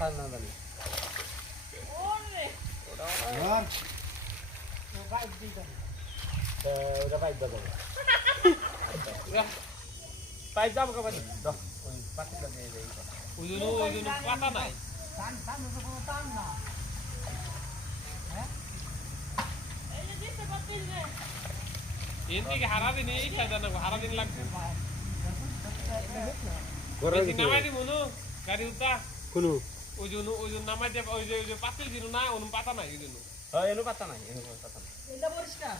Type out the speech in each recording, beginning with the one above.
কাটার না জানি ওটা পাইপ দাও পাইপ যাবো কবে পাতিটা দিয়ে দেয় ওই জন্য পাতা নাই এদিকে হারা দিন এই ফায়দা না হারা দিন লাগছে নামাই দিব নো গাড়ি উঠা কোনো ওই জন্য নামাই দে ওই যে পাতিল দিন না ওন পাতা নাই ওই জন্য হ্যাঁ এনো পাতা নাই এটা পরিষ্কার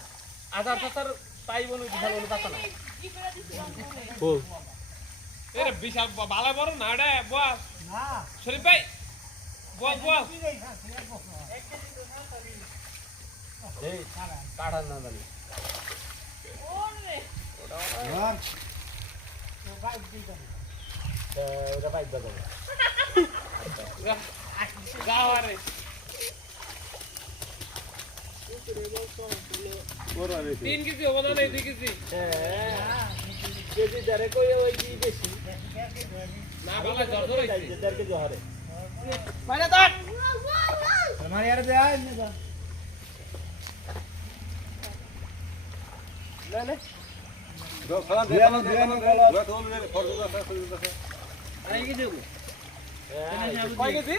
আধার পাতার পাইব না বিশাল ওন পাতা নাই কি করে দিছিস ও এরে বিশাল বালা বড় না রে বল না শরীফ ভাই বল এই কাটার না জানি ওটা পাইপ দাও গাওয়ারে তিন কেজি হবে না 2 কেজি কেজি ধরে কই ওই কি বেশি না বাবা জর্জর হইছে 1.5 কেজি হরে মানে দাঁত আমার यार দে আয় না ले दो खला दे दो तो मेरे फोटो का आई के देबो কয় কেজি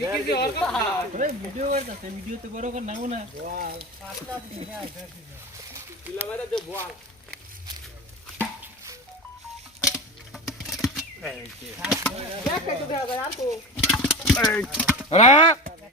2 কেজি और का अरे वीडियो करता वीडियो तो बरोबर नाও না वाह পাতলা দিনে আইছে ইলা মেরে দে বল এই দেখ তো দেখা যায় আর তো